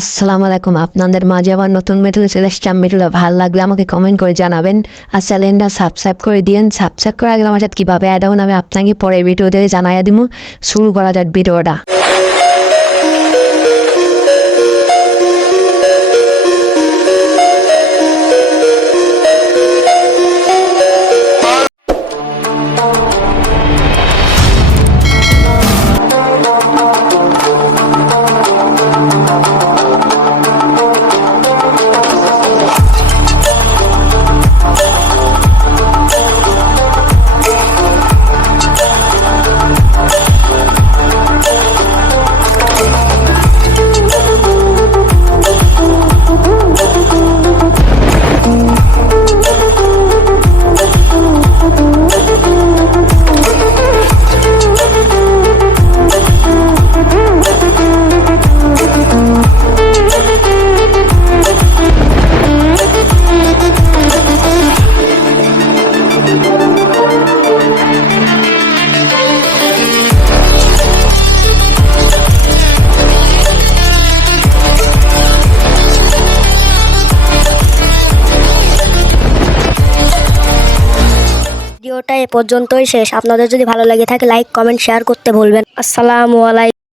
আসসালামু আলাইকুম, আপনাদের মাঝে আবার নতুন ভিডিও চলে এসেছি। ভিডিওটা ভালো লাগলে আমাকে কমেন্ট করে জানাবেন আর চ্যানেলটা সাবস্ক্রাইব করে দিন। সাবস্ক্রাইব করে আগে আমার সাথে কীভাবে অ্যাড হন আমি আপনাকে পরে ভিডিওতে জানাইয়া দিব। শুরু করা যাক ভিডিওটা। ভিডিওটা এ পর্যন্তই শেষ। আপনাদের যদি ভালো লাগে থাকে লাইক কমেন্ট শেয়ার করতে ভুলবেন। আসসালামু আলাইকুম।